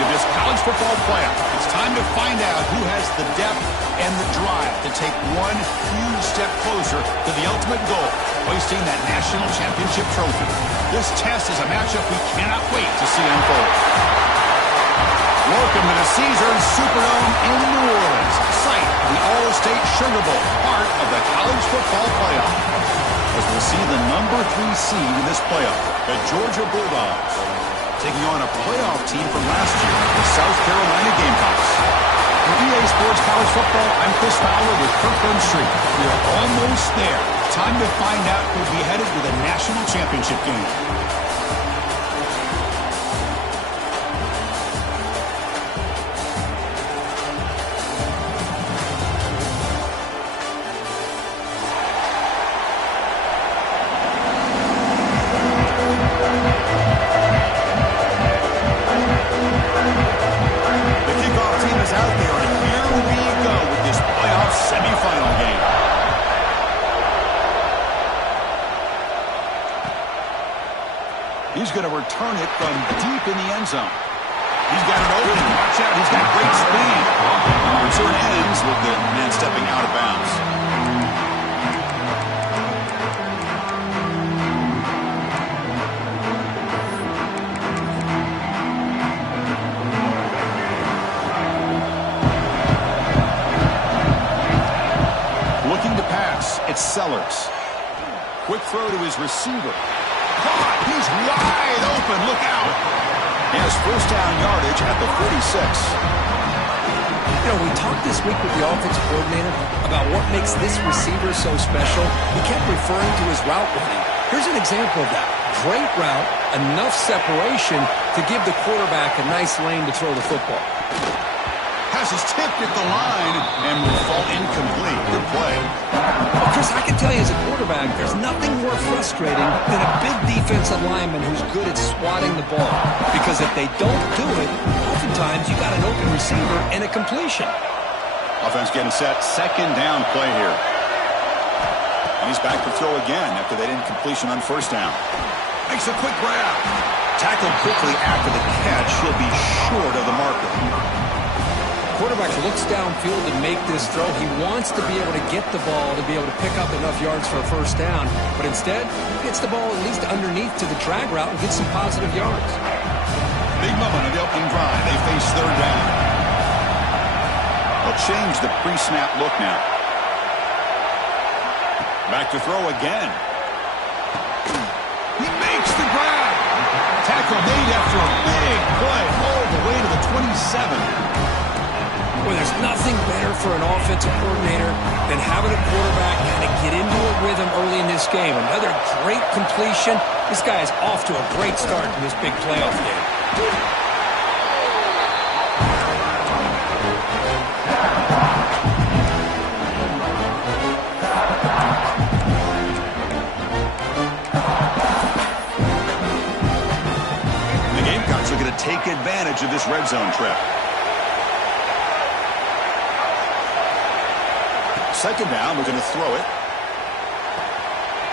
of this college football playoff. It's time to find out who has the depth and the drive to take one huge step closer to the ultimate goal, hoisting that national championship trophy. This test is a matchup we cannot wait to see unfold. Welcome to the Caesars Superdome in New Orleans, site of the All-State Sugar Bowl, part of the college football playoff. As we'll see the number 3 seed in this playoff, the Georgia Bulldogs, taking on a playoff team from last year, the South Carolina Gamecocks. For EA Sports College Football, I'm Chris Fowler with Kirkland Street. We are almost there. Time to find out who'll be headed to the national championship game. He's going to return it from deep in the end zone. He's got it open. Watch out. He's got great speed. The return ends with the man stepping out of bounds. Looking to pass. It's Sellers. Quick throw to his receiver. Caught. He's wide open. Look out. He has first down yardage at the 46. You know, we talked this week with the offensive coordinator about what makes this receiver so special. He kept referring to his route running. Here's an example of that. Great route, enough separation to give the quarterback a nice lane to throw the football. Pass is tipped at the line and will fall incomplete. Good play. Well, Chris, I can tell you as a quarterback, there's nothing more frustrating than a big defensive lineman who's good at swatting the ball. Because if they don't do it, oftentimes you got an open receiver and a completion. Offense getting set. Second down play here. And he's back to throw again after that incompletion on first down. Makes a quick grab. Tackled quickly after the catch. He'll be short of the marker. Quarterback looks downfield to make this throw. He wants to be able to get the ball to be able to pick up enough yards for a first down. But instead, he gets the ball at least underneath to the drag route and gets some positive yards. Big moment of the opening drive. They face third down. They'll change the pre-snap look now. Back to throw again. He makes the grab. Tackle made after a big play all the way to the 27. Well, there's nothing better for an offensive coordinator than having a quarterback kind of get into a rhythm early in this game. Another great completion. This guy is off to a great start in this big playoff game. The Gamecocks are going to take advantage of this red zone trip. Second down, we're going to throw it.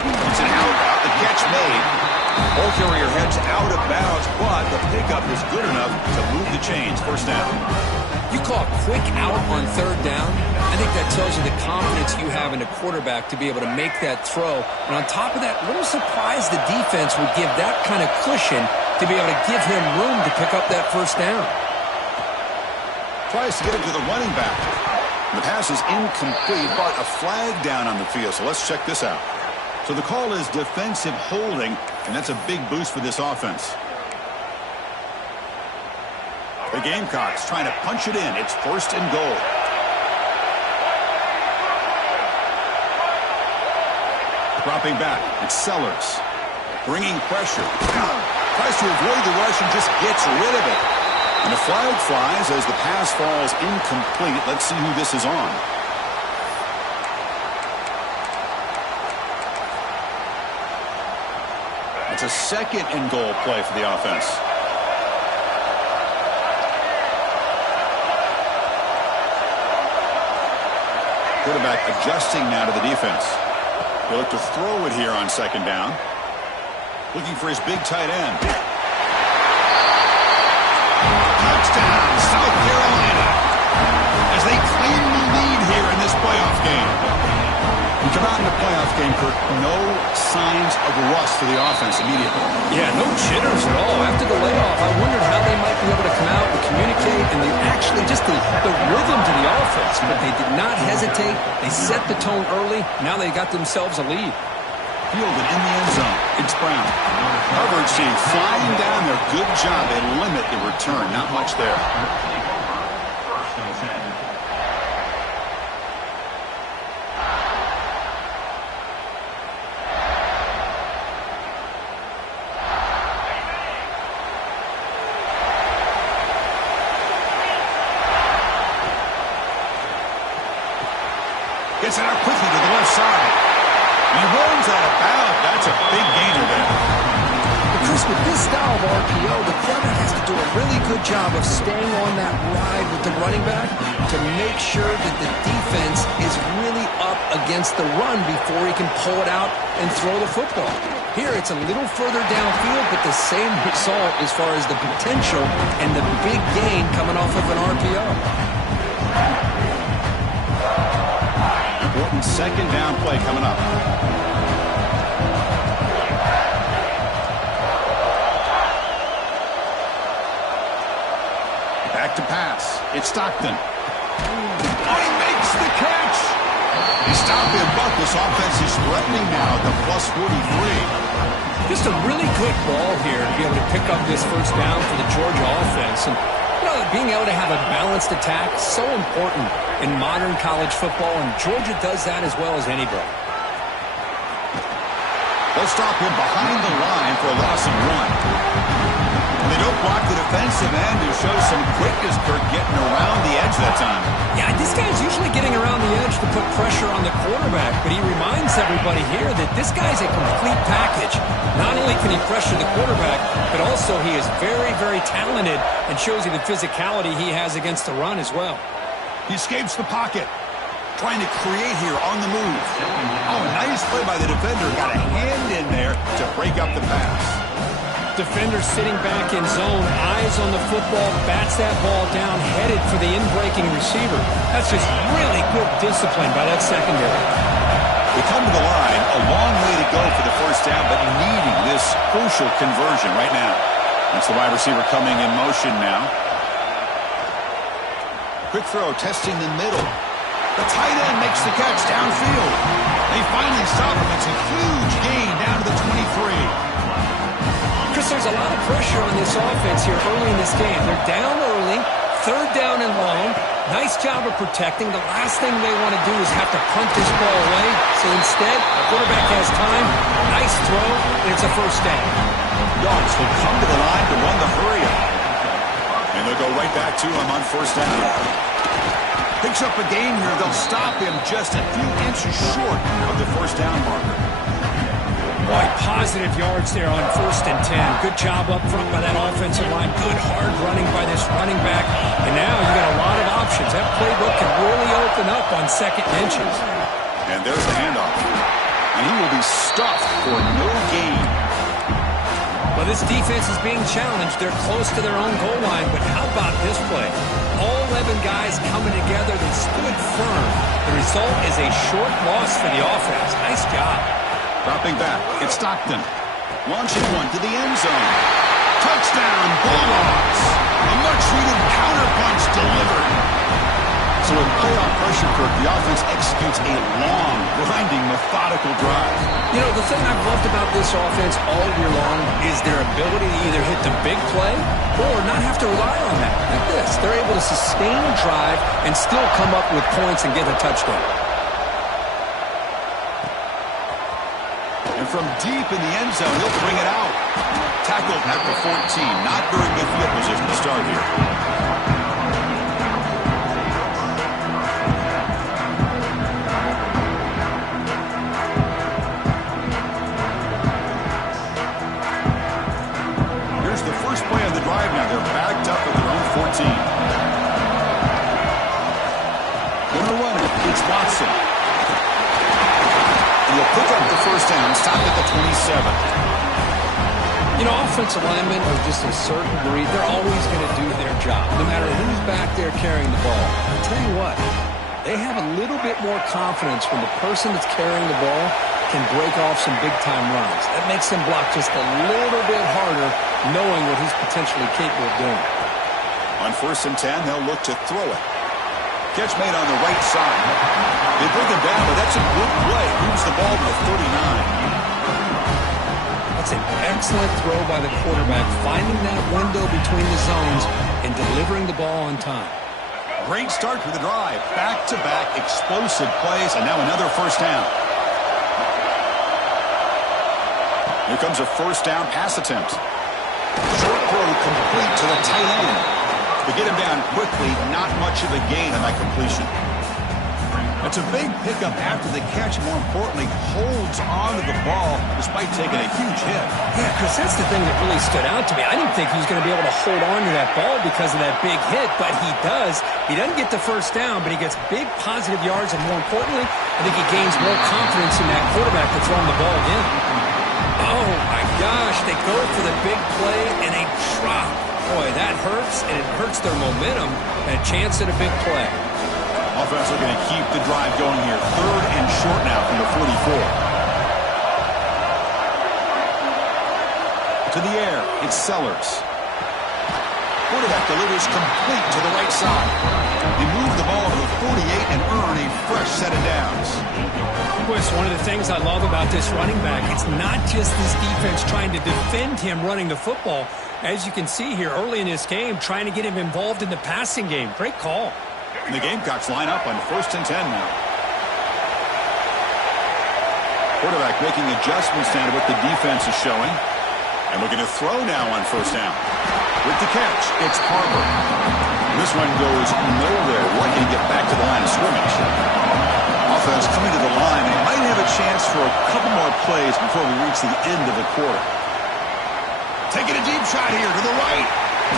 It's an out route. The catch made. Ball carrier heads out of bounds, but the pickup is good enough to move the chains. First down. You call a quick out on third down. I think that tells you the confidence you have in a quarterback to be able to make that throw. And on top of that, a little surprised the defense would give that kind of cushion to be able to give him room to pick up that first down. Tries to get it to the running back. The pass is incomplete, but a flag down on the field. So let's check this out. So the call is defensive holding, and that's a big boost for this offense. The Gamecocks trying to punch it in. It's first and goal. Dropping back. It's Sellers. Bringing pressure. Tries to avoid the rush and just gets rid of it. And a flag flies as the pass falls incomplete. Let's see who this is on. It's a second and goal play for the offense. Quarterback adjusting now to the defense. He'll look to throw it here on second down. Looking for his big tight end. Touchdown. game. We come out in the playoff game, Kirk, no signs of rust for the offense immediately. Yeah, no jitters at all. After the layoff, I wondered how they might be able to come out and communicate and actually just the rhythm to the offense. But they did not hesitate. They set the tone early. Now they got themselves a lead. Fielded in the end zone. It's Brown. Coverage team flying down there. Good job. They limit the return. Not much there. Gets it out quickly to the left side. He runs out of bounds. That's a big gainer there. But Chris, with this style of RPO, the quarterback has to do a really good job of staying on that ride with the running back to make sure that the defense is really up against the run before he can pull it out and throw the football. Here, it's a little further downfield, but the same result as far as the potential and the big gain coming off of an RPO. Important second down play coming up. Back to pass. It's Stockton. Oh, he makes the catch. They stop him, but this offense is threatening now at the plus 43. Just a really good ball here to be able to pick up this first down for the Georgia offense. And being able to have a balanced attack is so important in modern college football, and Georgia does that as well as anybody. They'll stop him behind the line for a loss of 1. And they don't block the defensive end, who shows some quickness, Kirk, getting around the edge that time. Yeah, this guy's usually getting around the edge to put pressure on the quarterback, but he reminds everybody here that this guy's a complete package. Not only can he pressure the quarterback, but also he is very, very talented and shows you the physicality he has against the run as well. He escapes the pocket, trying to create here on the move. Oh, a nice play by the defender. Got a hand in there to break up the pass. Defender sitting back in zone, eyes on the football, bats that ball down, headed for the in-breaking receiver. That's just really good discipline by that secondary. We come to the line, a long way to go for the first down, but needing this crucial conversion right now. That's the wide receiver coming in motion now. Quick throw, testing the middle. The tight end makes the catch downfield. They finally stop him. It's a huge gain down to the 23. Chris, there's a lot of pressure on this offense here early in this game. They're down early, third down and long. Nice job of protecting. The last thing they want to do is have to punt this ball away. So instead, the quarterback has time. Nice throw, and it's a first down. Dogs will come to the line to run the hurry up. And they'll go right back to him on first down. Picks up a gain here. They'll stop him just a few inches short of the first down marker. Boy, positive yards there on 1st and 10. Good job up front by that offensive line. Good hard running by this running back. And now you got a lot of options. That playbook can really open up on second inches. And there's the handoff. And he will be stuffed for no gain. Well, this defense is being challenged. They're close to their own goal line. But how about this play? All 11 guys coming together. They stood firm. The result is a short loss for the offense. Nice job. Dropping back, it's Stockton. Launching one to the end zone. Touchdown, Bulldogs. A much-needed counterpunch delivered. So in playoff pressure, Kirk, the offense executes a long, grinding, methodical drive. You know, the thing I've loved about this offense all year long is their ability to either hit the big play or not have to rely on that. Like this, they're able to sustain a drive and still come up with points and get a touchdown. And from deep in the end zone, he'll bring it out. Tackled at the 14. Not very good field position to start here. Here's the first play of the drive now. They're backed up at their own 14. Gonna run it. It's Watson. He'll pick up the first down, stop at the 27. You know, offensive linemen are just a certain breed. They're always going to do their job, no matter who's back there carrying the ball. I'll tell you what, They have a little bit more confidence when the person that's carrying the ball can break off some big-time runs. That makes him block just a little bit harder, knowing what he's potentially capable of doing. On 1st and 10, they'll look to throw it. Catch made on the right side. They bring him down, but that's a good play. Moves the ball to the 39. That's an excellent throw by the quarterback, finding that window between the zones and delivering the ball on time. Great start to the drive. Back-to-back explosive plays, and now another first down. Here comes a first down pass attempt. Short throw complete to the tight end. To get him down quickly, not much of a gain on that completion. That's a big pickup after the catch. More importantly, holds on to the ball despite taking a huge hit. Yeah, because that's the thing that really stood out to me. I didn't think he was going to be able to hold on to that ball because of that big hit, but he does. He doesn't get the first down, but he gets big positive yards, and more importantly, I think he gains more confidence in that quarterback to throw him the ball again. Oh, my gosh, they go for the big play, and they drop. Boy, that hurts, and it hurts their momentum and a chance at a big play. Offense looking to keep the drive going here. 3rd and short now from the 44. To the air, it's Sellers. Quarterback delivers complete to the right side. They move the ball to the 48 and earn a fresh set of downs. Chris, one of the things I love about this running back, it's not just this defense trying to defend him running the football. As you can see here early in this game, trying to get him involved in the passing game. Great call. And the Gamecocks line up on 1st and 10 now. Quarterback making adjustments down to what the defense is showing. And looking to throw now on 1st down. With the catch, it's Harper. This one goes nowhere. Lucky to get back to the line of scrimmage. Offense coming to the line. They might have a chance for a couple more plays before we reach the end of the quarter. Taking a deep shot here to the right.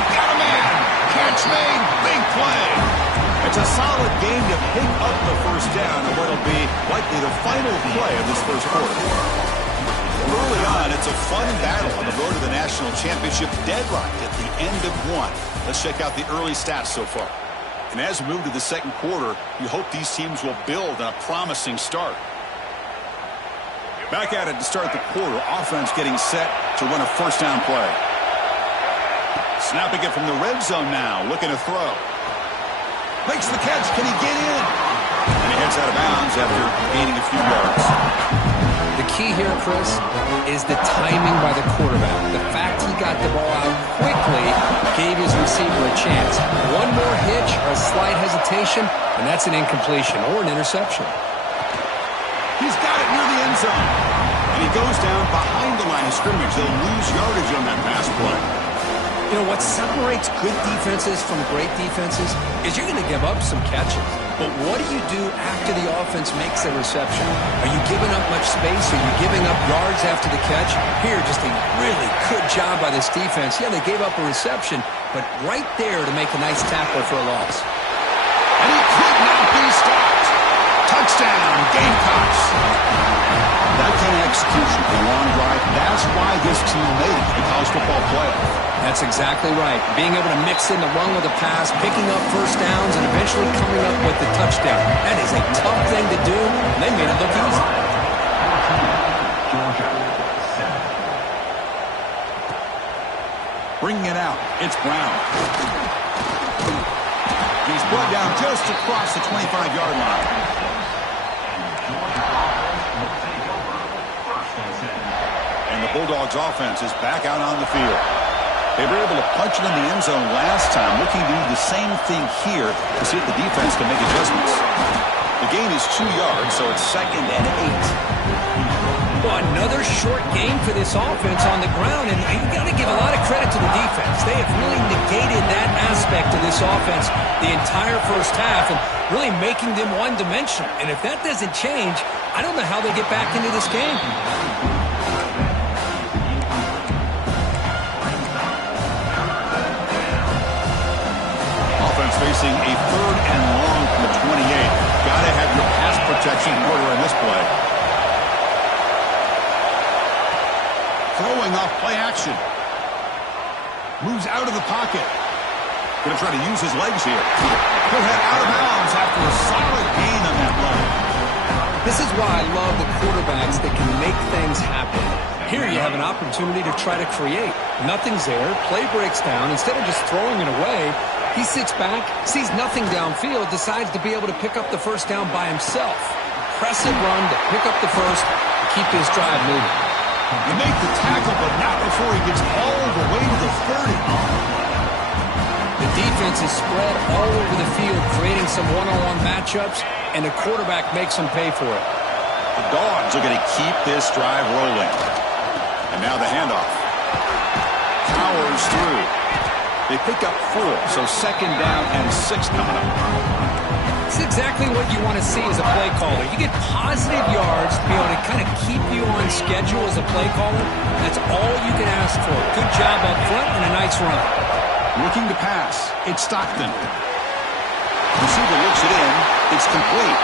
Got a man. Catch made. Big play. It's a solid game to pick up the first down on what will be likely the final play of this first quarter. Early on, it's a fun battle on the road to the national championship, deadlocked at the end of one. Let's check out the early stats so far. And as we move to the second quarter, we hope these teams will build on a promising start. Back at it to start the quarter. Offense getting set to run a first down play. Snapping it from the red zone now, looking to throw. Makes the catch. Can he get in? And he heads out of bounds after gaining a few yards. The key here, Chris, is the timing by the quarterback. The fact he got the ball out quickly gave his receiver a chance. One more hitch or a slight hesitation, and that's an incompletion or an interception. He's got it near the end zone. And he goes down behind the line of scrimmage. They'll lose yardage on that pass play. You know, what separates good defenses from great defenses is you're going to give up some catches. But what do you do after the offense makes a reception? Are you giving up much space? Are you giving up yards after the catch? Here, just a really good job by this defense. Yeah, they gave up a reception, but right there to make a nice tackle for a loss. And he could not be stopped. Touchdown, Gamecocks. That kind of execution for a long drive, that's why this team made it to the college football playoff. That's exactly right. Being able to mix in the run with a pass, picking up first downs, and eventually coming up with the touchdown. That is a tough thing to do, and they made it look easy. Bringing it out, it's Brown. He's brought down just across the 25-yard line. And the Bulldogs offense is back out on the field. They were able to punch it in the end zone last time, looking to do the same thing here to see if the defense can make adjustments. The gain is 2 yards, so it's 2nd and 8. Well, another short game for this offense on the ground, and you got to give a lot of credit to the defense. They have really negated that aspect of this offense the entire first half and really making them one-dimensional. And if that doesn't change, I don't know how they get back into this game. Facing a 3rd and long from the 28. Got to have your pass protection in order in this play. Throwing off play action. Moves out of the pocket. Going to try to use his legs here. He'll head out of bounds after a solid gain on that run. This is why I love the quarterbacks that can make things happen. Here you have an opportunity to try to create. Nothing's there. Play breaks down. Instead of just throwing it away, he sits back, sees nothing downfield, decides to be able to pick up the first down by himself. Impressive run to pick up the first and keep his drive moving. You make the tackle, but not before he gets all the way to the 30. The defense is spread all over the field, creating some one-on-one matchups, and the quarterback makes them pay for it. The Dogs are going to keep this drive rolling. And now the handoff. Powers through. They pick up 4, so 2nd down and 6 coming up. It's exactly what you want to see as a play caller. You get positive yards to be able to kind of keep you on schedule as a play caller. That's all you can ask for. Good job up front and a nice run. Looking to pass. It's Stockton. Receiver looks it in. It's complete.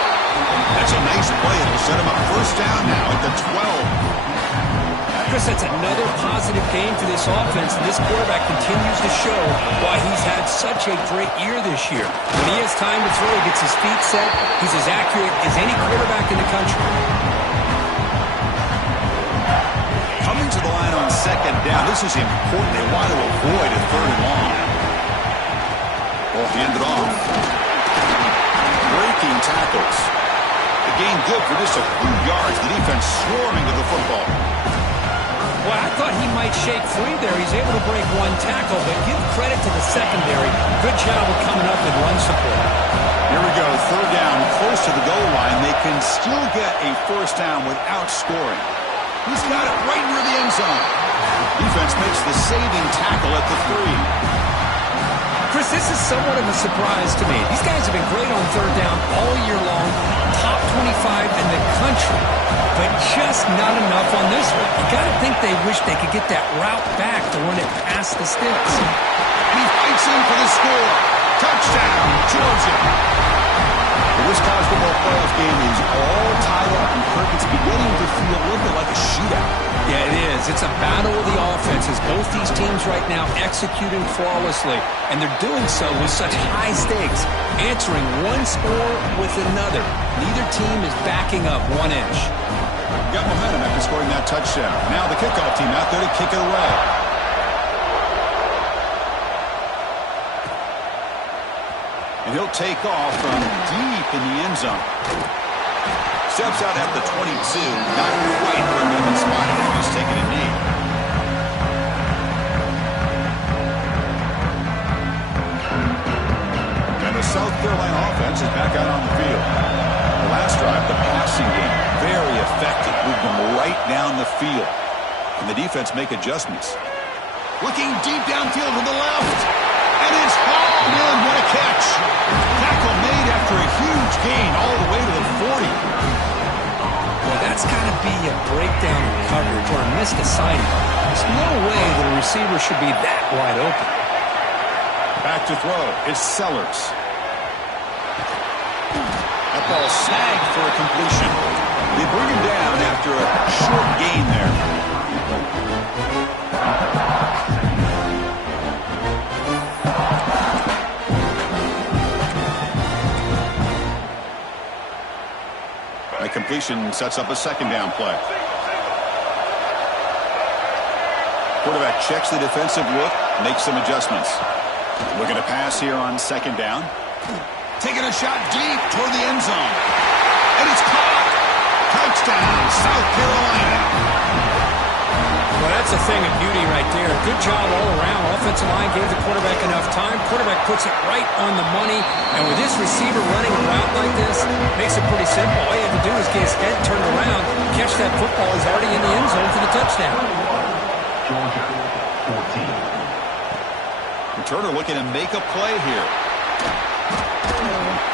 That's a nice play. It'll set him up first down now at the 12. Chris, that's another positive game for this offense, and this quarterback continues to show why he's had such a great year this year. When he has time to throw, he gets his feet set. He's as accurate as any quarterback in the country. Coming to the line on 2nd down. This is important. They want to avoid a 3rd and long. Ball handed off. Breaking tackles. The gain good for just a few yards. The defense swarming to the football. Well, I thought he might shake free there. He's able to break 1 tackle, but give credit to the secondary. Good job of coming up with run support. Here we go. 3rd down, close to the goal line. They can still get a first down without scoring. He's got it right near the end zone. Defense makes the saving tackle at the 3. Chris, this is somewhat of a surprise to me. These guys have been great on 3rd down all year long, top 25 in the country, but just not enough on this one. You got to think they wish they could get that route back to run it past the sticks. And he fights in for the score. Touchdown, Georgia. This college football playoff game is all tied up, and Kirk, it's beginning to feel a little bit like a shootout. Yeah, it is. It's a battle of the offenses. Both these teams right now executing flawlessly, and they're doing so with such high stakes, answering one score with another. Neither team is backing up 1 inch. Got momentum after scoring that touchdown. Now the kickoff team out there to kick it away. And he'll take off from deep in the end zone. Steps out at the 22. Not quite where he would have been spotted if he's taking a knee. And the South Carolina offense is back out on the field. The last drive, the passing game, very effective. Moved them right down the field. And the defense make adjustments. Looking deep downfield to the left. And it's hauled in. What a catch. Tackle made after a huge gain all the way to the 40. Well, that's got to be a breakdown in coverage or a missed assignment. There's no way that a receiver should be that wide open. Back to throw. It's Sellers. That ball snagged for a completion. They bring him down after a short gain there. That completion sets up a 2nd down play. Quarterback checks the defensive look, makes some adjustments. Looking to pass here on 2nd down. Taking a shot deep toward the end zone. And it's caught. Touchdown, South Carolina. Well, that's a thing of beauty right there. Good job all around. Offensive line gave the quarterback enough time. Quarterback puts it right on the money. And with this receiver running a route like this, makes it pretty simple. All you have to do is get his head turned around, catch that football. He's already in the end zone for the touchdown. Georgia, 14. Turner looking to make a play here.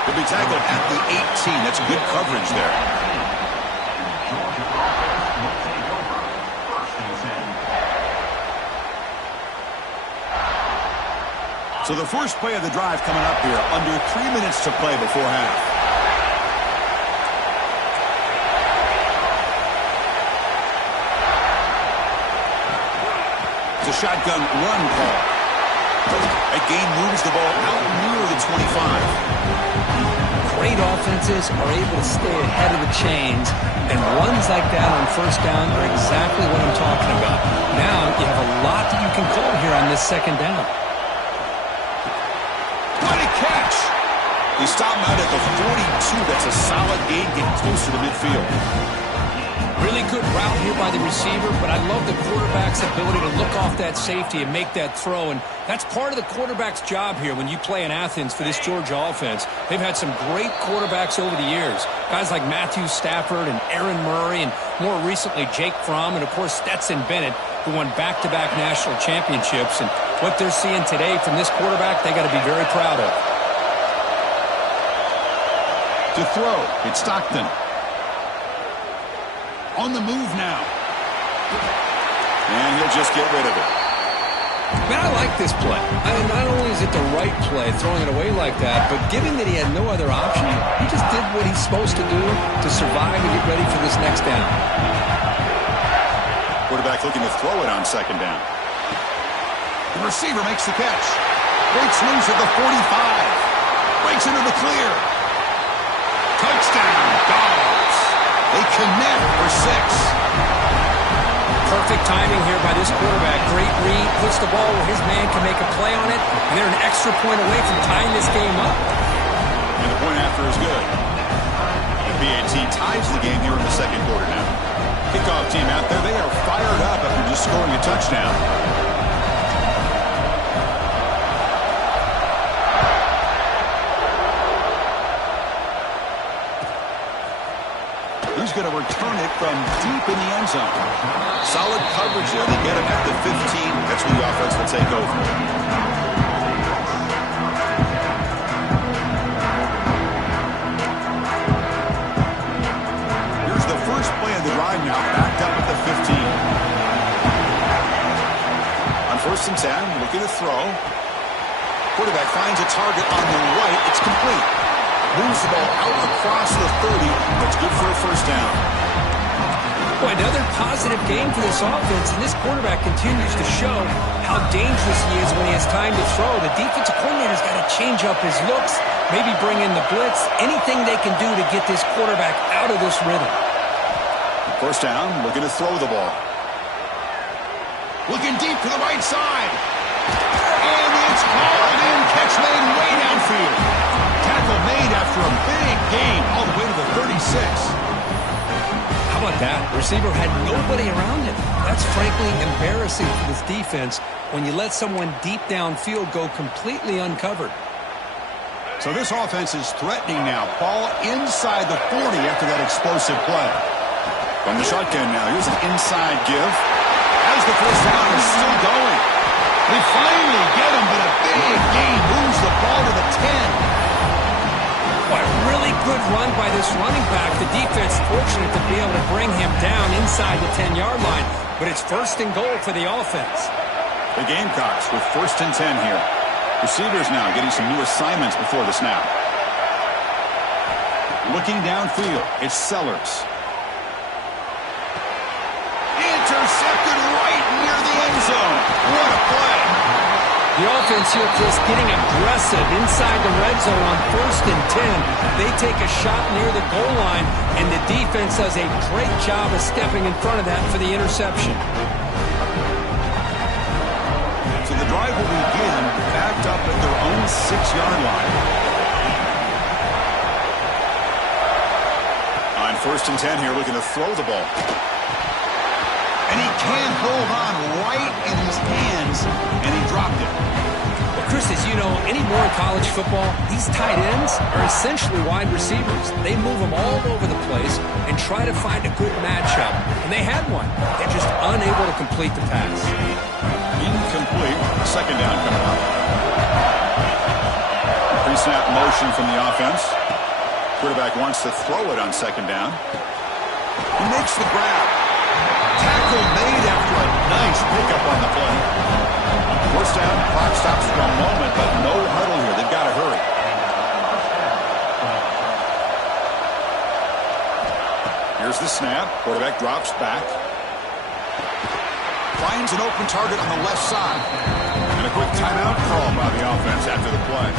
He'll be tackled at the 18. That's good coverage there. So the first play of the drive coming up here. Under 3 minutes to play before half. It's a shotgun run call. That gain moves the ball out near the 25. Great offenses are able to stay ahead of the chains, and runs like that on first down are exactly what I'm talking about. Now you have a lot that you can call here on this second down. What a catch! He stopped him out at the 42. That's a solid gain, getting closer to midfield. Really good route here by the receiver, but I love the quarterback's ability to look off that safety and make that throw, and that's part of the quarterback's job here when you play in Athens for this Georgia offense. They've had some great quarterbacks over the years, guys like Matthew Stafford and Aaron Murray, and more recently Jake Fromm, and of course Stetson Bennett, who won back-to-back national championships. And what they're seeing today from this quarterback, they got to be very proud of. To throw, it's Stockton. On the move now. And he'll just get rid of it. Man, I like this play. I mean, not only is it the right play, throwing it away like that, but given that he had no other option, he just did what he's supposed to do to survive and get ready for this next down. Quarterback looking to throw it on second down. The receiver makes the catch. Breaks loose at the 45. Breaks into the clear. Touchdown, Dogs. They connect for 6. Perfect timing here by this quarterback. Great read, puts the ball where his man can make a play on it, and they're an extra point away from tying this game up. And the point after is good. The PAT ties the game here in the second quarter now. Kickoff team out there, they are fired up after just scoring a touchdown. He's going to return it from deep in the end zone. Solid coverage there. They get him at the 15. That's where the offense will take over. Here's the first play of the drive now, backed up at the 15. On 1st and 10, looking to throw. Quarterback finds a target on the right. It's complete. Moves the ball out across the 30. That's good for a first down. Boy, another positive game for this offense, and this quarterback continues to show how dangerous he is when he has time to throw. The defensive coordinator's got to change up his looks, maybe bring in the blitz, anything they can do to get this quarterback out of this rhythm. First down, looking to throw the ball. Looking deep to the right side. And it's hauled in. Catch made way downfield. Tackle made after a big gain all the way to the 36. How about that? The receiver had nobody around him. That's frankly embarrassing for this defense when you let someone deep downfield go completely uncovered. So this offense is threatening now. Ball inside the 40 after that explosive play. From the shotgun now, here's an inside give. As the first down is still going. They finally get him, but a big gain moves the ball to the 10. A really good run by this running back. The defense fortunate to be able to bring him down inside the 10-yard line, but it's 1st and goal for the offense. The Gamecocks with 1st and 10 here. Receivers now getting some new assignments before the snap. Looking downfield, it's Sellers. Intercepted right near the end zone. What a play. The offense here, Chris, getting aggressive inside the red zone on 1st and 10. They take a shot near the goal line, and the defense does a great job of stepping in front of that for the interception. So the drive will begin backed up at their own 6-yard line. On 1st and 10 here, looking to throw the ball. And he can't hold on right in his hands, and he dropped it. Well, Chris, as you know, anymore in college football, these tight ends are essentially wide receivers. They move them all over the place and try to find a good matchup. And they had one. They're just unable to complete the pass. Incomplete. Second down coming up. Pre-snap motion from the offense. Quarterback wants to throw it on second down. He makes the grab. Tackle made after a nice pickup on the play. First down, clock stops for a moment, but no huddle here. They've got to hurry. Here's the snap. Quarterback drops back. Finds an open target on the left side. And a quick timeout call by the offense after the play.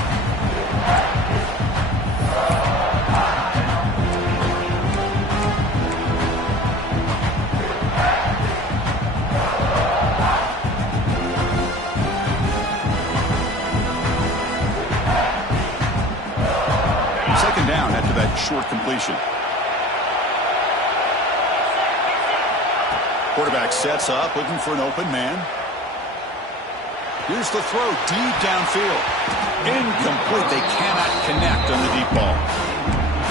Second down after that short completion. Quarterback sets up, looking for an open man. Here's the throw, deep downfield. Incomplete. They cannot connect on the deep ball.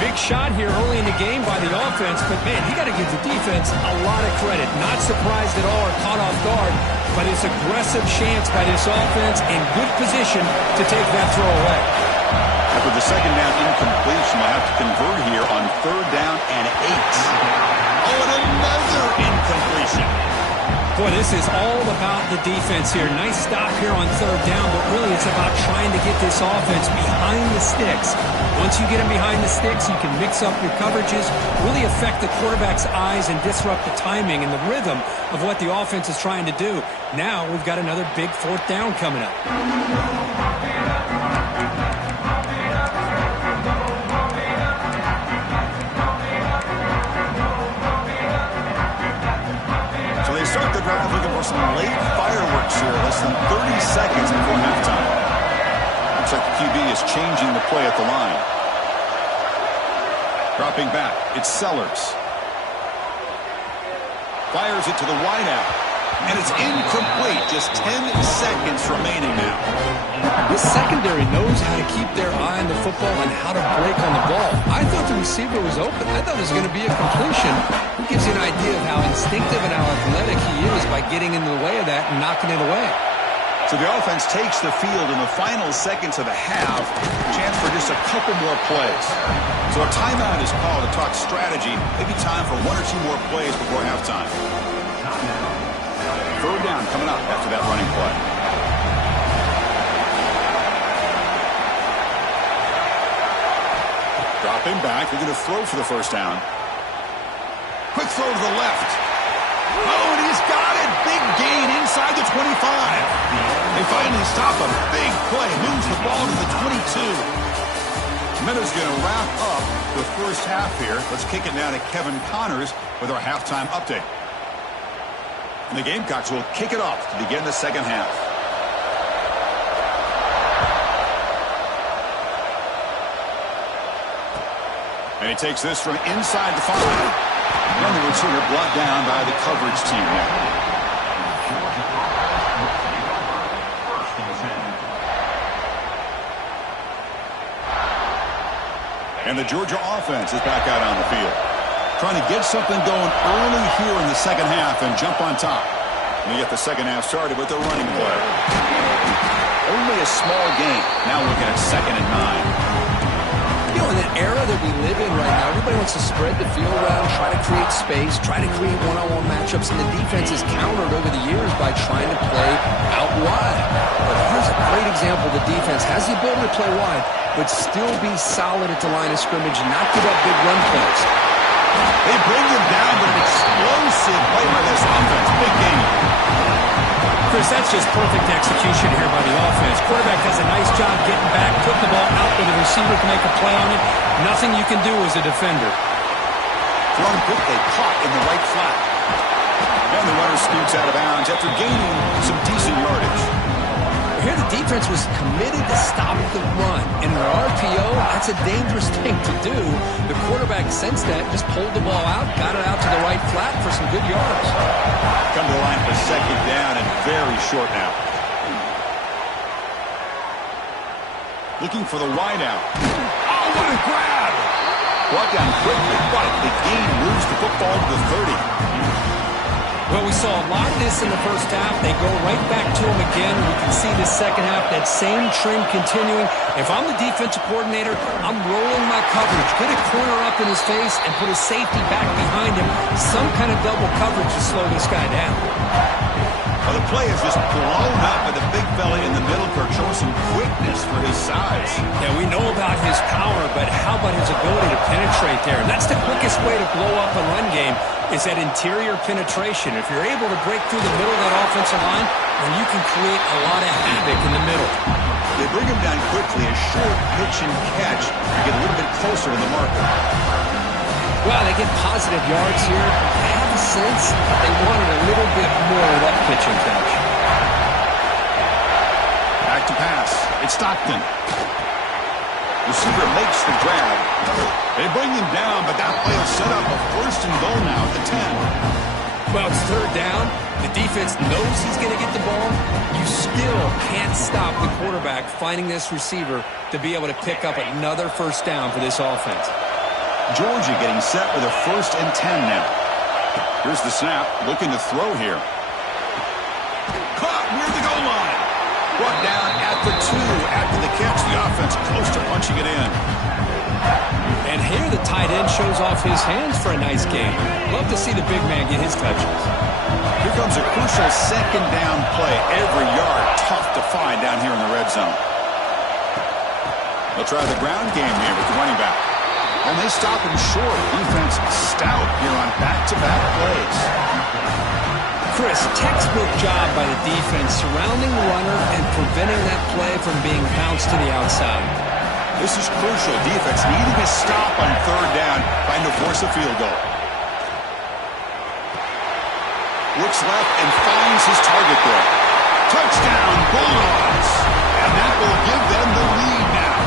Big shot here early in the game by the offense, but, man, you got to give the defense a lot of credit. Not surprised at all or caught off guard, but it's aggressive chance by this offense in good position to take that throw away. After the second down incompletion, we'll have to convert here on third down and 8. Oh, and another incompletion. Boy, this is all about the defense here. Nice stop here on third down, but really it's about trying to get this offense behind the sticks. Once you get them behind the sticks, you can mix up your coverages, really affect the quarterback's eyes and disrupt the timing and the rhythm of what the offense is trying to do. Now we've got another big fourth down coming up. Start the drive looking for some late fireworks here, less than 30 seconds before halftime. Looks like the QB is changing the play at the line. Dropping back, it's Sellers. Fires it to the wideout, and it's incomplete. Just 10 seconds remaining now. This secondary knows how to keep their eye on the football and how to break on the ball. I thought the receiver was open. I thought it was going to be a completion. It gives you an idea of how instinctive and how athletic he is by getting into the way of that and knocking it away. So the offense takes the field in the final seconds of the half. Chance for just a couple more plays. So a timeout is called to talk strategy. Maybe time for 1 or 2 more plays before halftime. Third down coming up after that running play. Dropping back. They're going to throw for the first down. Quick throw to the left. Oh, and he's got it. Big gain inside the 25. They finally stop a big play. Moves the ball to the 22. Meadows going to wrap up the first half here. Let's kick it now to Kevin Connors with our halftime update. And the Gamecocks will kick it off to begin the second half. And he takes this from inside the 5. And the receiver brought down by the coverage team now. And the Georgia offense is back out on the field. Trying to get something going early here in the second half and jump on top. And we get the second half started with the running play. Only a small gain. Now looking at 2nd and 9. You know, in the era that we live in right now, everybody wants to spread the field around, try to create space, try to create one-on-one matchups, and the defense is countered over the years by trying to play out wide. But here's a great example. The defense has the ability to play wide, but still be solid at the line of scrimmage and not give up big run plays. They bring them down, but an explosive play by this offense. Big game. Chris, that's just perfect execution here by the offense. Quarterback does a nice job getting back, putting the ball out where the receiver can make a play on it. Nothing you can do as a defender. Thrown quickly, caught in the right flat. And the runner scoots out of bounds after gaining some decent yardage. Here the defense was committed to stop the run. In an RPO, that's a dangerous thing to do. The quarterback sensed that, just pulled the ball out, got it out to the right flat for some good yards. Come to the line for second down and very short now. Looking for the wideout. Oh, what a grab! Brought down quickly, but the gain moves the football to the 30. Well, we saw a lot of this in the first half. They go right back to him again. We can see the second half, that same trend continuing. If I'm the defensive coordinator, I'm rolling my coverage. Get a corner up in his face and put a safety back behind him. Some kind of double coverage to slow this guy down. Well, the play is just blown up by the big fella in the middle, Kirk, showing some quickness for his size. Yeah, we know about his power, but how about his ability to penetrate there? And that's the quickest way to blow up a run game, is that interior penetration. If you're able to break through the middle of that offensive line, then you can create a lot of havoc in the middle. They bring him down quickly, a short pitch and catch to get a little bit closer to the marker. Well, they get positive yards here. I have a sense they wanted a little bit more of that pitching touch. Back to pass. It's Stockton. Receiver makes the grab. They bring him down, but that play will set up a first and goal now at the 10. Well, it's third down. The defense knows he's going to get the ball. You still can't stop the quarterback finding this receiver to be able to pick up another first down for this offense. Georgia getting set with a first and 10 now. Here's the snap, looking to throw here. Caught near the goal line. Brought down at the 2 after the catch. The offense close to punching it in. And here the tight end shows off his hands for a nice game. Love to see the big man get his touches. Here comes a crucial second down play. Every yard tough to find down here in the red zone. They'll try the ground game here with the running back. And they stop him short. Defense stout here on back-to-back plays. Chris, textbook job by the defense surrounding the runner and preventing that play from being bounced to the outside. This is crucial. Defense needing a stop on third down, trying to force a field goal. Looks left and finds his target there. Touchdown, Bulldogs! And that will give them the lead now.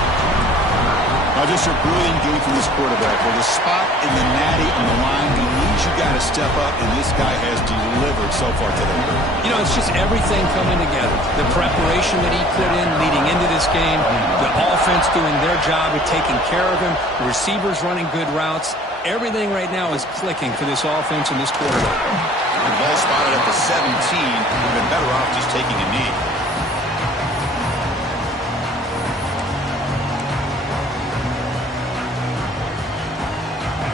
Now, just a brilliant game from this quarterback. With a spot in the natty on the line, he needs you got to step up, and this guy has delivered so far today. You know, it's just everything coming together. The preparation that he put in leading into this game, the offense doing their job of taking care of him, the receivers running good routes. Everything right now is clicking for this offense and this quarterback. The ball spotted at the 17. We've been better off just taking a knee.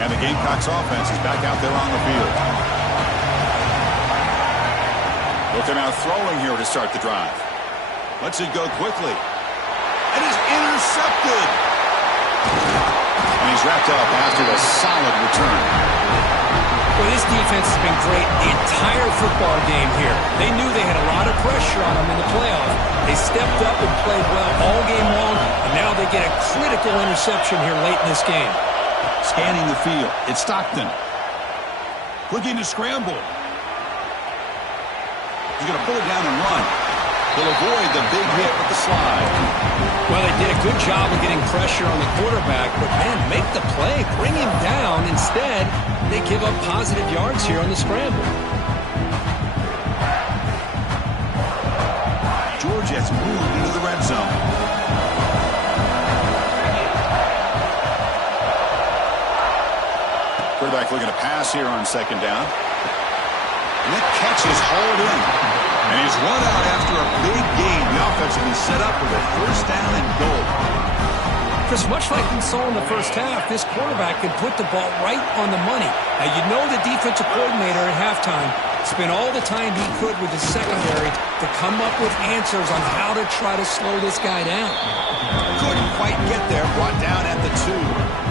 And the Gamecocks offense is back out there on the field. Looking out throwing here to start the drive. Lets it go quickly. And he's intercepted. And he's wrapped up after a solid return. Well, this defense has been great the entire football game here. They knew they had a lot of pressure on them in the playoff. They stepped up and played well all game long, and now they get a critical interception here late in this game. Scanning the field. It's Stockton. Looking to scramble. He's going to pull it down and run. He'll avoid the big hit with the slide. Well, they did a good job of getting pressure on the quarterback, but, man, make the play. Bring him down. Instead, they give up positive yards here on the scramble. Georgia has moved into the red zone. Quarterback looking to pass here on second down. And that catch is hauled in. And he's run out after a big gain. The offense will be set up with a first down and goal. Chris, much like we saw in the first half, this quarterback can put the ball right on the money. Now, you know the defensive coordinator at halftime spent all the time he could with the secondary to come up with answers on how to try to slow this guy down. Couldn't quite get there. Brought down at the 2.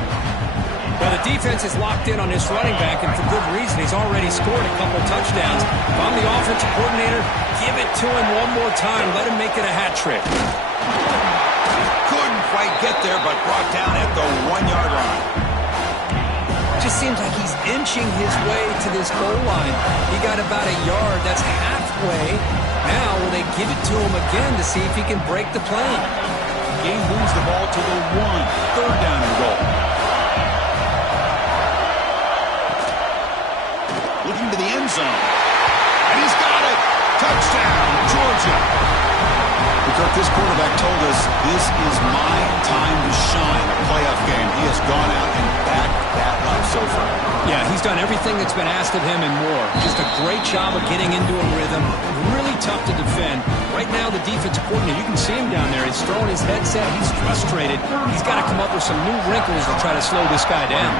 Well, the defense is locked in on this running back, and for good reason. He's already scored a couple touchdowns. If I'm the offensive coordinator, give it to him one more time. Let him make it a hat trick. Couldn't quite get there, but brought down at the 1-yard line. Just seems like he's inching his way to this goal line. He got about a yard. That's halfway. Now, will they give it to him again to see if he can break the play? He moves the ball to the 1. Third down and goal. Looking to the end zone. And he's got it. Touchdown, Georgia. Because this quarterback told us this is my time to shine. A playoff game. He has gone out and backed that up so far. Yeah, he's done everything that's been asked of him and more. Just a great job of getting into a rhythm. Really tough to defend. Right now, the defensive coordinator, you can see him down there. He's throwing his headset. He's frustrated. He's got to come up with some new wrinkles to try to slow this guy down.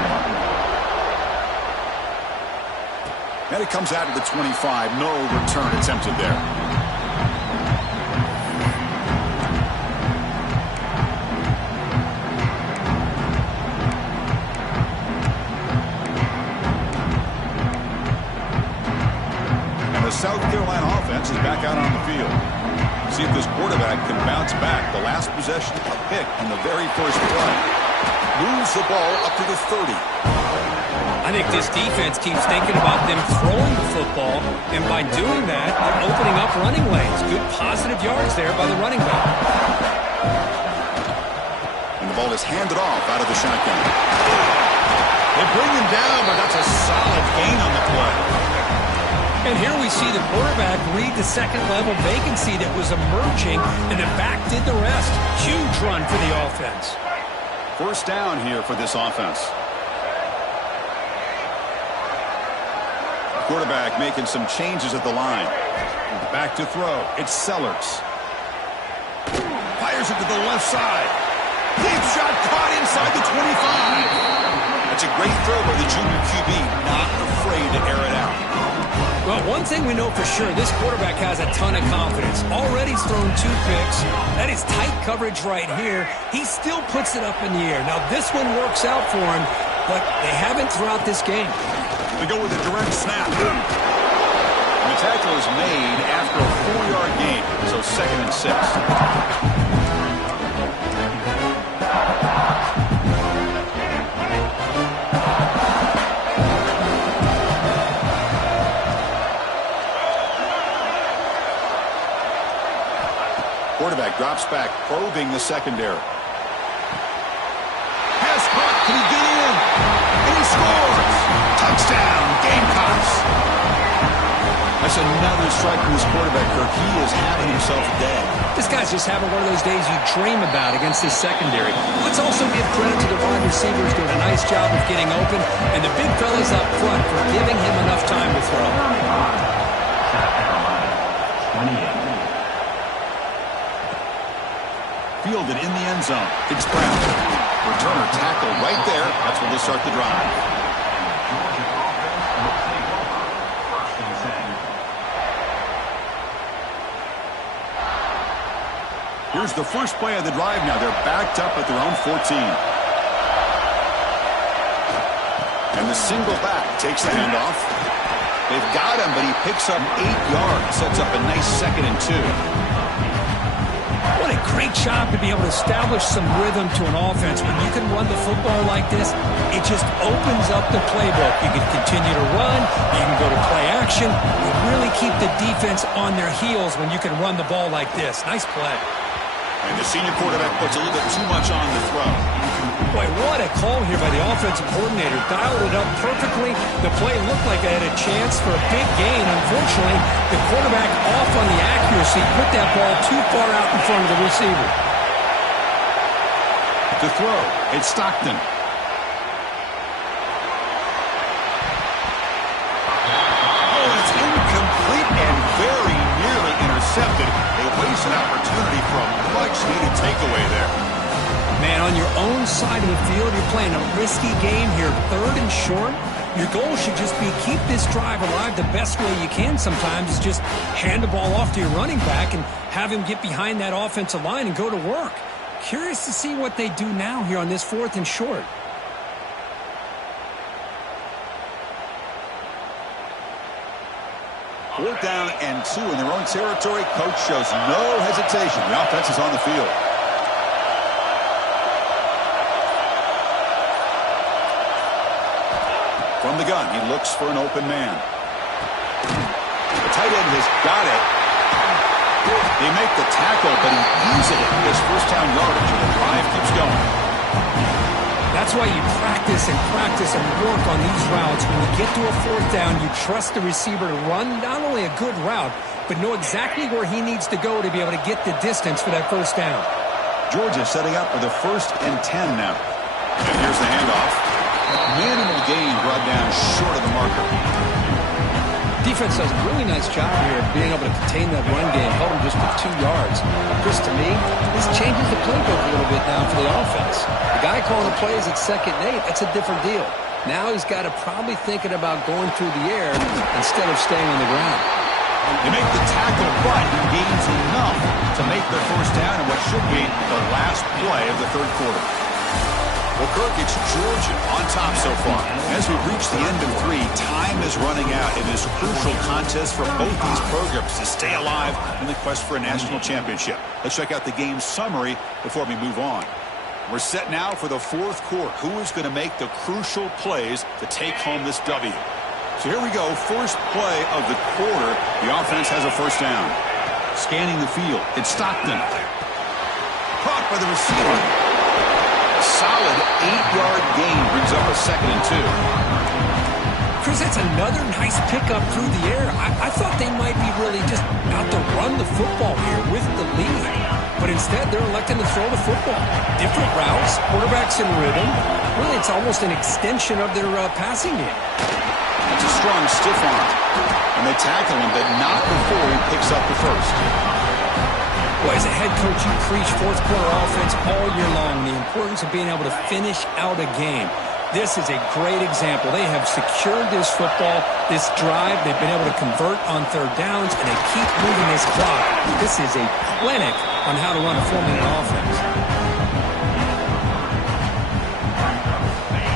And it comes out of the 25. No return attempted there. See if this quarterback can bounce back. The last possession, a pick in the very first play. Moves the ball up to the 30. I think this defense keeps thinking about them throwing the football, and by doing that, they're opening up running lanes. Good positive yards there by the running back. And the ball is handed off out of the shotgun. They bring him down, but that's a solid gain on the play. And here we see the quarterback read the second-level vacancy that was emerging, and the back did the rest. Huge run for the offense. First down here for this offense. Quarterback making some changes at the line. Back to throw. It's Sellers. Fires it to the left side. Deep shot caught inside the 25. That's a great throw by the junior QB. Not afraid to air it out. Well, one thing we know for sure, this quarterback has a ton of confidence. Already thrown 2 picks. That is tight coverage right here. He still puts it up in the air. Now, this one works out for him, but they haven't throughout this game. They go with a direct snap. And the tackle is made after a 4-yard gain, so 2nd and 6. Quarterback drops back, probing the secondary. Pass caught. Can he get in? And he scores! Touchdown, Gamecocks! That's another strike from this quarterback, Kirk. He is having himself a day. This guy's just having one of those days you dream about against this secondary. Let's also give credit to the wide receivers doing a nice job of getting open, and the big fellas up front for giving him enough time to throw. 28. Fielded in the end zone. It's Brown. Returner tackle right there. That's where they'll start the drive. Here's the first play of the drive now. They're backed up at their own 14. And the single back takes the handoff. They've got him, but he picks up 8 yards. Sets up a nice 2nd and 2. What a great job to be able to establish some rhythm to an offense. When you can run the football like this, it just opens up the playbook. You can continue to run. You can go to play action. You really keep the defense on their heels when you can run the ball like this. Nice play. And the senior quarterback puts a little bit too much on the throw. Boy, what a call here by the offensive coordinator. Dialed it up perfectly. The play looked like it had a chance for a big gain. Unfortunately, the quarterback off on the accuracy, put that ball too far out in front of the receiver. To throw, it's Stockton. Oh, it's incomplete and very nearly intercepted. They waste an opportunity for a much-needed takeaway there. Man, on your own side of the field, you're playing a risky game here. 3rd and short. Your goal should just be keep this drive alive the best way you can sometimes is just hand the ball off to your running back and have him get behind that offensive line and go to work. Curious to see what they do now here on this 4th and short. Fourth down and 2 in their own territory. Coach shows no hesitation. The offense is on the field. From the gun, he looks for an open man. The tight end has got it. They make the tackle, but he easily gets first down yardage, and the drive keeps going. That's why you practice and work on these routes. When you get to a 4th down, you trust the receiver to run not only a good route, but know exactly where he needs to go to be able to get the distance for that first down. Georgia setting up for the 1st and 10 now. And here's the handoff. Minimal gain brought down short of the marker. Defense does a really nice job here of being able to contain that run game, held him just for 2 yards. Chris, to me, this changes the playbook a little bit now for the offense. The guy calling the plays at 2nd and 8, that's a different deal. Now he's got to probably thinking about going through the air instead of staying on the ground. They make the tackle, but he gains enough to make their first down in what should be the last play of the 3rd quarter. Well, Kirk, it's Georgia on top so far. As we reach the end of 3, time is running out in this crucial contest for both these programs to stay alive in the quest for a national championship. Let's check out the game summary before we move on. We're set now for the 4th quarter. Who is going to make the crucial plays to take home this W? So here we go. First play of the quarter. The offense has a first down. Scanning the field. It's Stockton. Caught by the receiver. Solid 8-yard gain brings up a 2nd and 2. Chris, that's another nice pickup through the air. I thought they might be really just out to run the football here with the lead. But instead, they're electing to throw the football. Different routes, quarterbacks in rhythm. Really, it's almost an extension of their passing game. It's a strong stiff arm. And they tackle him, but not before he picks up the first. Well, as a head coach, you preach 4th quarter offense all year long. The importance of being able to finish out a game. This is a great example. They have secured this football, this drive. They've been able to convert on 3rd downs, and they keep moving this clock. This is a clinic on how to run a 4-minute offense.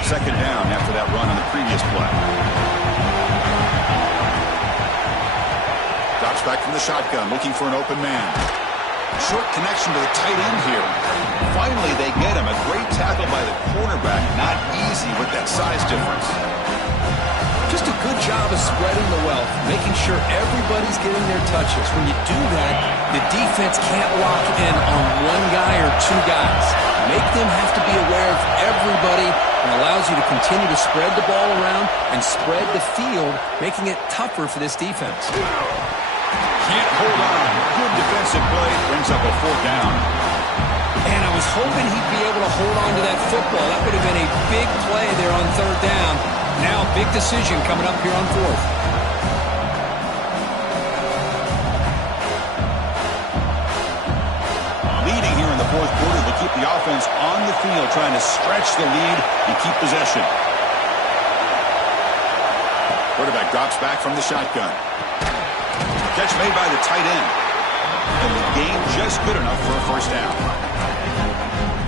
2nd down after that run on the previous play. Drops back from the shotgun, looking for an open man. Short connection to the tight end here. Finally, they get him. A great tackle by the cornerback. Not easy with that size difference. Just a good job of spreading the wealth, making sure everybody's getting their touches. When you do that, the defense can't lock in on one guy or 2 guys. Make them have to be aware of everybody, and allows you to continue to spread the ball around and spread the field, making it tougher for this defense. Can't hold on. Good defensive play. Brings up a 4th down. And I was hoping he'd be able to hold on to that football. That would have been a big play there on 3rd down. Now, big decision coming up here on 4th. Leading here in the 4th quarter to keep the offense on the field, trying to stretch the lead and keep possession. Quarterback drops back from the shotgun. Catch made by the tight end. And the game just good enough for a first down.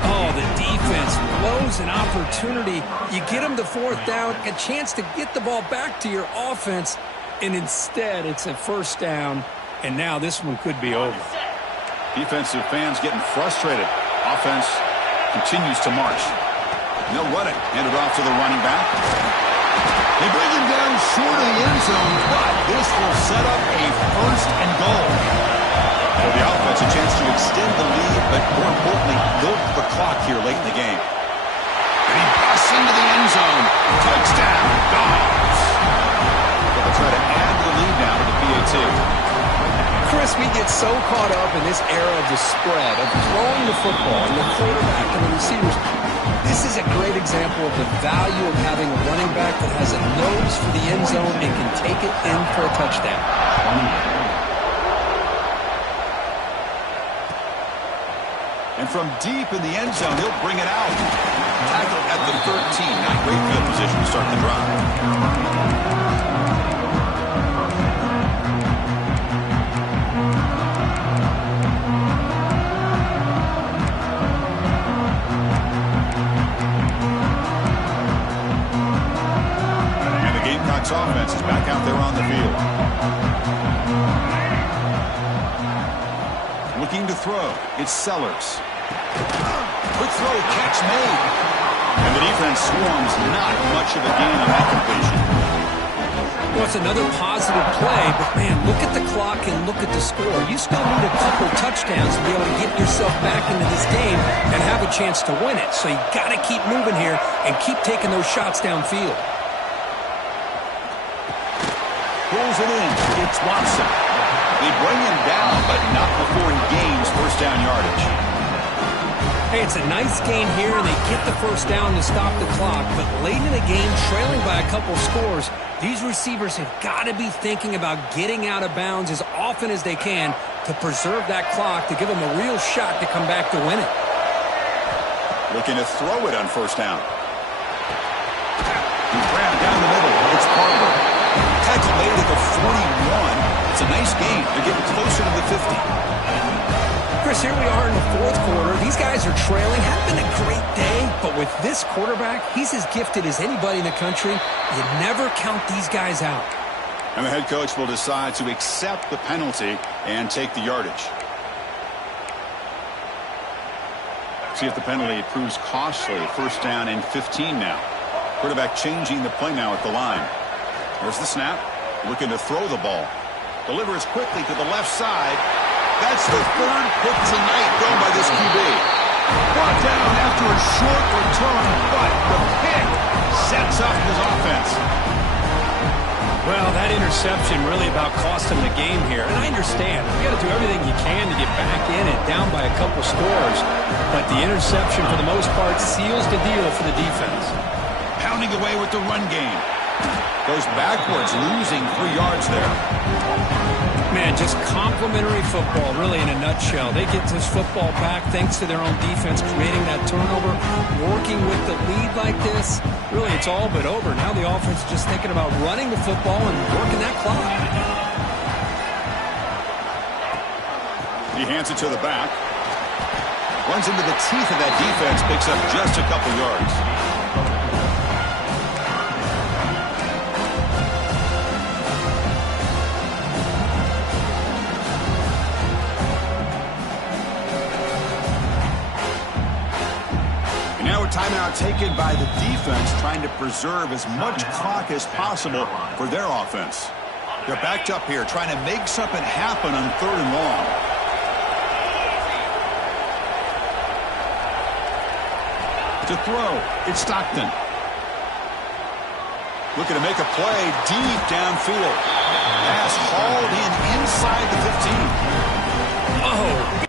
Oh, the defense blows an opportunity. You get them to 4th down, a chance to get the ball back to your offense, and instead it's a first down, and now this one could be over. Defensive fans getting frustrated. Offense continues to march. And they'll run it. Hand it off to the running back. They bring him down short of the end zone, but this will set up a 1st and goal. For the offense, a chance to extend the lead, but more importantly, milk the clock here late in the game. And he busts into the end zone. Touchdown, Dogs. They'll try to add the lead now to the PAT. Chris, we get so caught up in this era of the spread, of throwing the football, and the quarterback and the receivers. This is a great example of the value of having a running back that has a nose for the end zone and can take it in for a touchdown. And from deep in the end zone, he'll bring it out. Tackle at the 13. Not great field position to start the drive. Offense is back out there on the field. Looking to throw. It's Sellers. Quick throw, catch made. And the defense swarms. Not much of a gain on that completion. Well, it's another positive play, but man, look at the clock and look at the score. You still need a couple touchdowns to be able to get yourself back into this game and have a chance to win it. So you got to keep moving here and keep taking those shots downfield. Pulls it in. It's Watson. They bring him down, but not before he gains first down yardage. Hey, it's a nice gain here, and they get the first down to stop the clock. But late in the game, trailing by a couple scores, these receivers have got to be thinking about getting out of bounds as often as they can to preserve that clock, to give them a real shot to come back to win it. Looking to throw it on first down. He ran down the middle. It's Parker. Tackle made at the 41. It's a nice gain. They're getting closer to the 50. Chris, here we are in the 4th quarter. These guys are trailing. Hasn't been a great day, but with this quarterback, he's as gifted as anybody in the country. You never count these guys out. And the head coach will decide to accept the penalty and take the yardage. See if the penalty proves costly. First down and 15 now. Quarterback changing the play now at the line. There's the snap. Looking to throw the ball. Delivers quickly to the left side. That's the third pick tonight thrown by this QB. Brought down after a short return, but the pick sets up his offense. Well, that interception really about cost him the game here. And I understand. You got to do everything you can to get back in it, down by a couple scores. But the interception, for the most part, seals the deal for the defense. Pounding away with the run game. Goes backwards, losing 3 yards there. Man, just complimentary football, really, in a nutshell. They get this football back thanks to their own defense, creating that turnover, working with the lead like this. Really, it's all but over. Now the offense is just thinking about running the football and working that clock. He hands it to the back. Runs into the teeth of that defense, picks up just a couple yards. Timeout taken by the defense, trying to preserve as much clock as possible for their offense. They're backed up here, trying to make something happen on 3rd and long. To throw, it's Stockton. Looking to make a play deep downfield. Pass hauled in inside the 15. Oh,